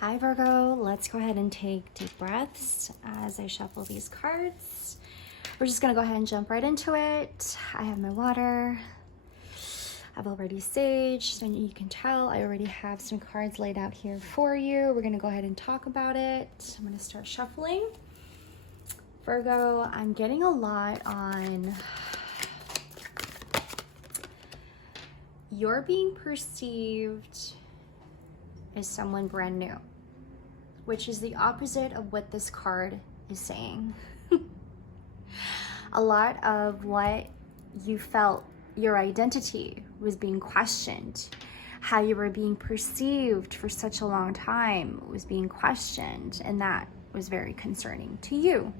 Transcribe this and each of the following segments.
Hi Virgo, let's go ahead and take deep breaths as I shuffle these cards. We're just gonna go ahead and jump right into it. I have my water. I've already saged, and you can tell I already have some cards laid out here for you. We're gonna go ahead and talk about it. I'm gonna start shuffling. Virgo, I'm getting a lot on you're being perceived as someone brand new, which is the opposite of what this card is saying. A lot of what you felt your identity was being questioned, how you were being perceived for such a long time was being questioned, and that was very concerning to you.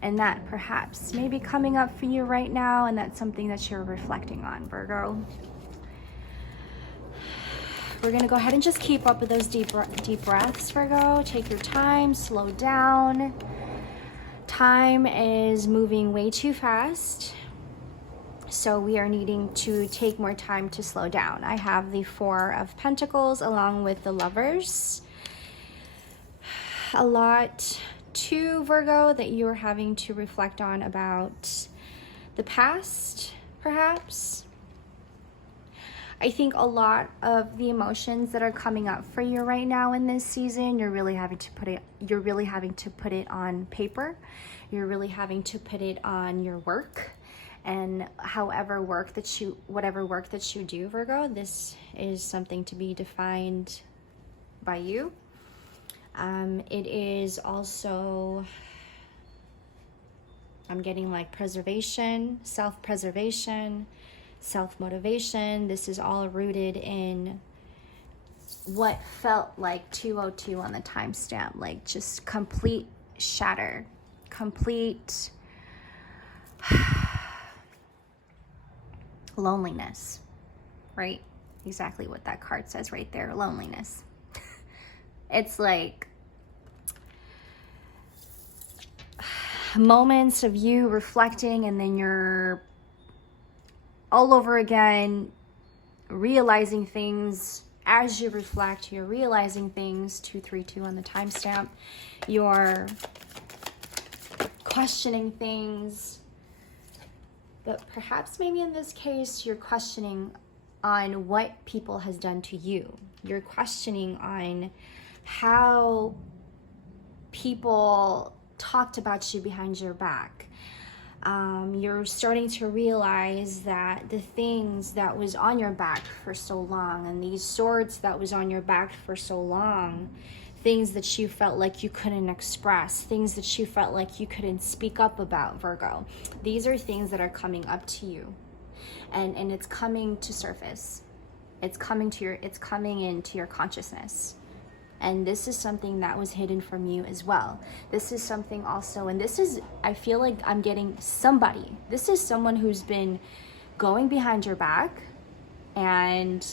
And that perhaps may be coming up for you right now, and that's something that you're reflecting on, Virgo. We're gonna go ahead and just keep up with those deep breaths, Virgo. Take your time, slow down. Time is moving way too fast, so we are needing to take more time to slow down. I have the Four of Pentacles along with the Lovers. A lot to Virgo that you are having to reflect on about the past, perhaps. I think a lot of the emotions that are coming up for you right now in this season, you're really having to put it on paper. You're really having to put it on your work, and whatever work that you do, Virgo, this is something to be defined by you. It is also, I'm getting like preservation, self-preservation, self-motivation. This is all rooted in what felt like 202 on the timestamp, like just complete shatter, complete loneliness, right? Exactly what that card says right there, loneliness. It's like moments of you reflecting, and then you're all over again realizing things as you reflect. You're realizing things, 232 on the timestamp. You're questioning things, but perhaps maybe in this case you're questioning on what people has done to you. You're questioning on how people talked about you behind your back. You're starting to realize that the things that was on your back for so long, and these swords that was on your back for so long, things that you felt like you couldn't express, things that you felt like you couldn't speak up about, Virgo. These are things that are coming up to you, and it's coming to surface. It's coming into your consciousness. And this is something that was hidden from you as well. This is something also, and this is, I feel like I'm getting somebody. This is someone who's been going behind your back and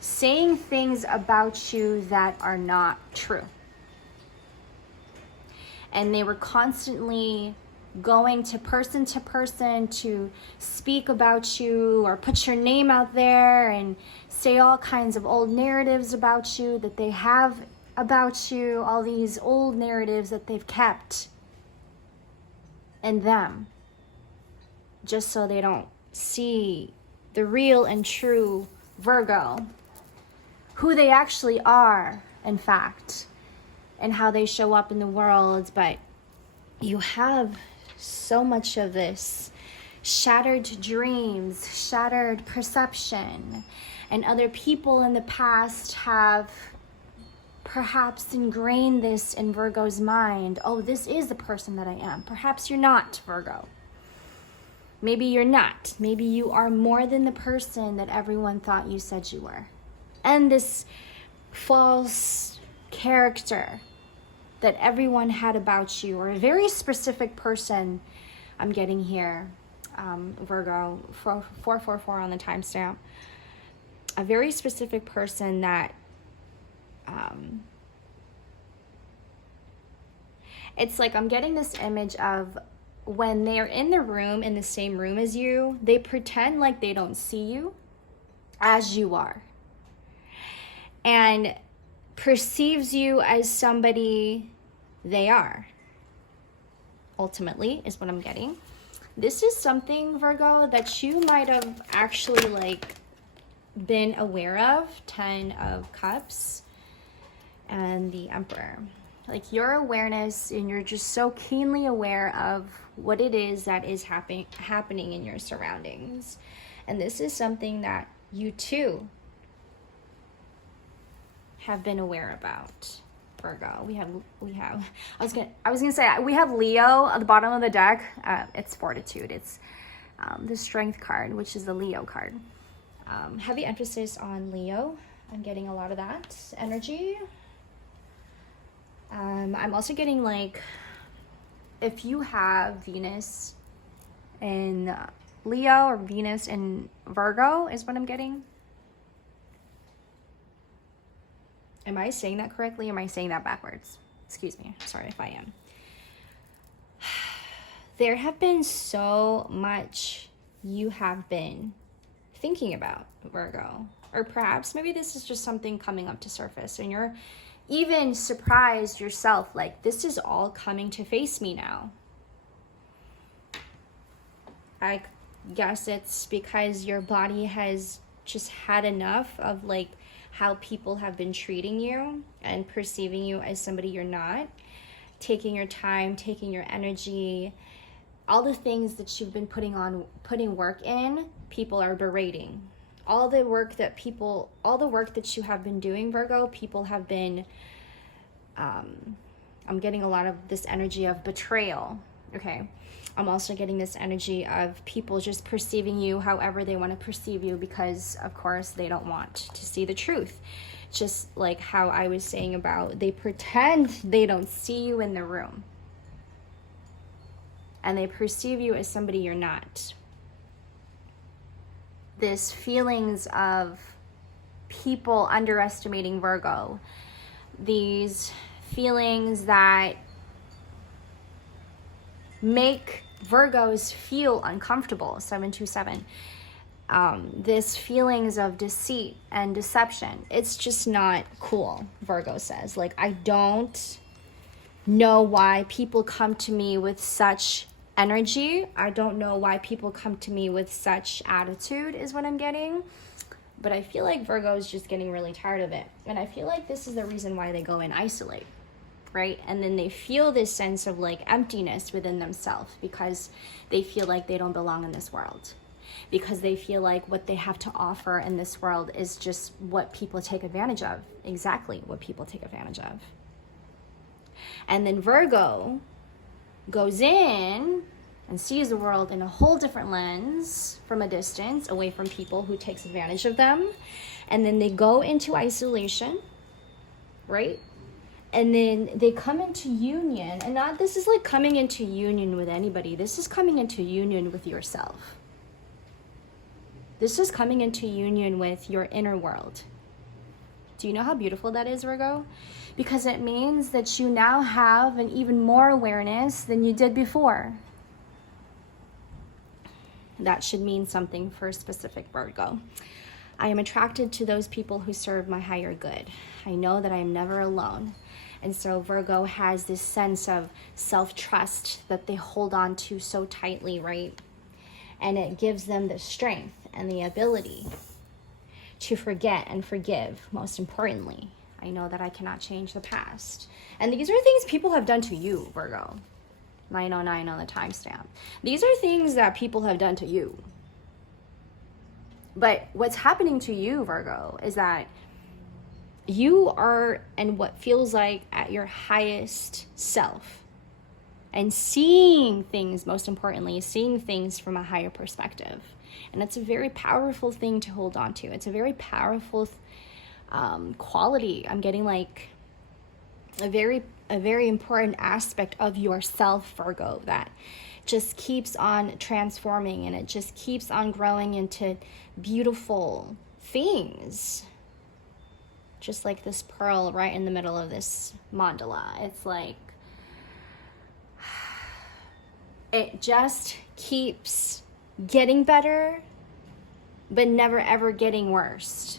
saying things about you that are not true. And they were constantly going to person to speak about you or put your name out there and say all kinds of old narratives about you that they have about you, all these old narratives that they've kept in them, just so they don't see the real and true Virgo, who they actually are, in fact, and how they show up in the world. But you have so much of this shattered dreams, shattered perception, and other people in the past have perhaps ingrained this in Virgo's mind. Oh, this is the person that I am. Perhaps you're not, Virgo. Maybe you're not. Maybe you are more than the person that everyone thought you said you were. And this false character that everyone had about you, or a very specific person, I'm getting here, Virgo, 444 on the timestamp, a very specific person that it's like I'm getting this image of when they're in the room, in the same room as you, they pretend like they don't see you as you are. and perceives you as somebody they are. Ultimately, is what I'm getting. This is something, Virgo, that you might have actually like been aware of. 10 of Cups and the Emperor. Like your awareness, and you're just so keenly aware of what it is that is happening in your surroundings. And this is something that you too have been aware about, Virgo. We have I was gonna say we have Leo at the bottom of the deck. It's Fortitude. It's the Strength card, which is the Leo card. Heavy emphasis on Leo. I'm getting a lot of that energy. I'm also getting like, if you have Venus in Leo or Venus in Virgo is what I'm getting. Am I saying that correctly? Am I saying that backwards? Excuse me. Sorry if I am. There have been so much you have been thinking about, Virgo. Or perhaps maybe this is just something coming up to surface and you're even surprised yourself, like this is all coming to face me now. I guess it's because your body has just had enough of like how people have been treating you and perceiving you as somebody you're not, taking your time, taking your energy, all the things that you've been putting work in, people are berating. All the work that you have been doing, Virgo, people have been, I'm getting a lot of this energy of betrayal, okay? I'm also getting this energy of people just perceiving you however they want to perceive you because, of course, they don't want to see the truth. Just like how I was saying about they pretend they don't see you in the room. And they perceive you as somebody you're not. This feelings of people underestimating Virgo. These feelings that make Virgos feel uncomfortable, 727. This feelings of deceit and deception. It's just not cool, Virgo says. Like, I don't know why people come to me with such energy. I don't know why people come to me with such attitude is what I'm getting. But I feel like Virgo is just getting really tired of it. And I feel like this is the reason why they go and isolate, right? And then they feel this sense of like emptiness within themselves because they feel like they don't belong in this world. Because they feel like what they have to offer in this world is just what people take advantage of. Exactly what people take advantage of. And then Virgo goes in and sees the world in a whole different lens from a distance, away from people who takes advantage of them. And then they go into isolation, right? And then they come into union. And not, this is like coming into union with anybody. This is coming into union with yourself. This is coming into union with your inner world. Do you know how beautiful that is, Virgo? Because it means that you now have an even more awareness than you did before. That should mean something for a specific Virgo. I am attracted to those people who serve my higher good. I know that I am never alone. And so Virgo has this sense of self-trust that they hold on to so tightly, right? And it gives them the strength and the ability to forget and forgive, most importantly. I know that I cannot change the past. And these are things people have done to you, Virgo. 909 on the timestamp. These are things that people have done to you. But what's happening to you, Virgo, is that you are in what feels like at your highest self. And seeing things, most importantly, seeing things from a higher perspective. And it's a very powerful thing to hold on to. It's a very powerful quality. I'm getting like a very important aspect of yourself, Virgo, that just keeps on transforming and it just keeps on growing into beautiful things. Just like this pearl right in the middle of this mandala. It's like, it just keeps getting better, but never ever getting worse.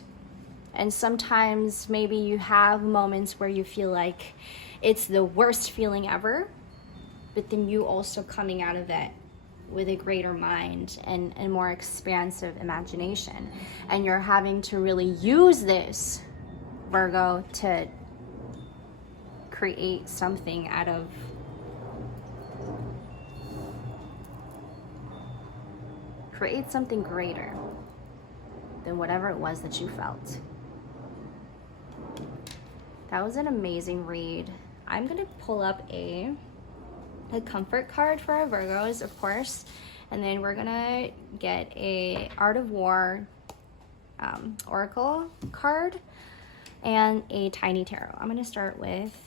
And sometimes maybe you have moments where you feel like it's the worst feeling ever, but then you also coming out of it with a greater mind and more expansive imagination. And you're having to really use this, Virgo, to create something out of create something greater than whatever it was that you felt. That was an amazing read. I'm gonna pull up a comfort card for our Virgos, of course, and then we're gonna get a Art of War oracle card and a tiny tarot. I'm gonna start with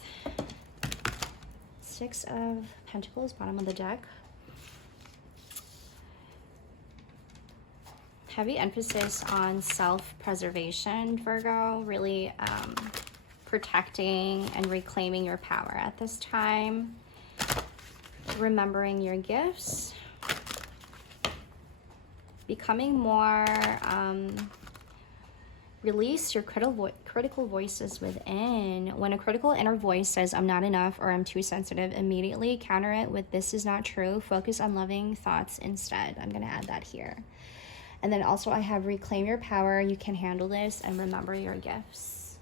Six of Pentacles, bottom of the deck. Heavy emphasis on self-preservation, Virgo, really protecting and reclaiming your power at this time. Remembering your gifts. Becoming more, release your critical voices within. When a critical inner voice says, I'm not enough or I'm too sensitive, immediately counter it with, this is not true. Focus on loving thoughts instead. I'm going to add that here. And then also I have reclaim your power. You can handle this and remember your gifts.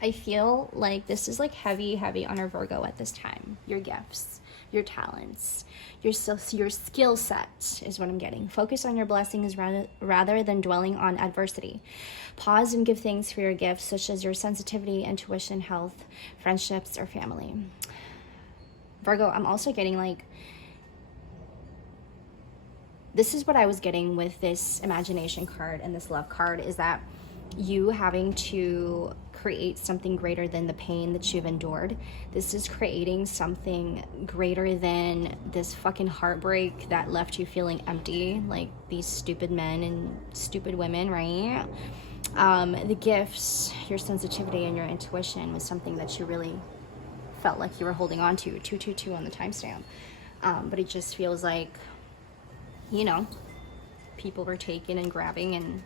I feel like this is like heavy on our Virgo at this time. Your gifts, your talents, your skill set is what I'm getting. Focus on your blessings rather than dwelling on adversity. Pause and give thanks for your gifts, such as your sensitivity, intuition, health, friendships, or family. Virgo, I'm also getting like, this is what I was getting with this imagination card and this love card, is that you having to create something greater than the pain that you've endured. This is creating something greater than this fucking heartbreak that left you feeling empty, like these stupid men and stupid women, right? The gifts, your sensitivity and your intuition was something that you really felt like you were holding on to. 222 on the timestamp. But it just feels like, you know, people were taking and grabbing and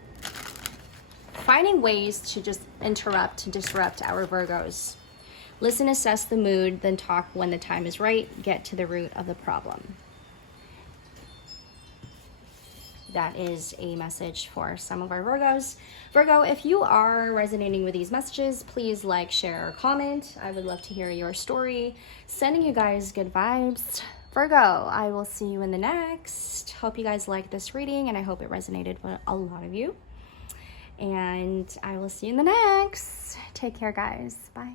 finding ways to just interrupt and disrupt our Virgos. Listen, assess the mood, then talk when the time is right. Get to the root of the problem. That is a message for some of our Virgos. Virgo, if you are resonating with these messages, please like, share, or comment. I would love to hear your story. Sending you guys good vibes. Virgo, I will see you in the next. Hope you guys liked this reading, and I hope it resonated with a lot of you. And I will see you in the next. Take care, guys. Bye.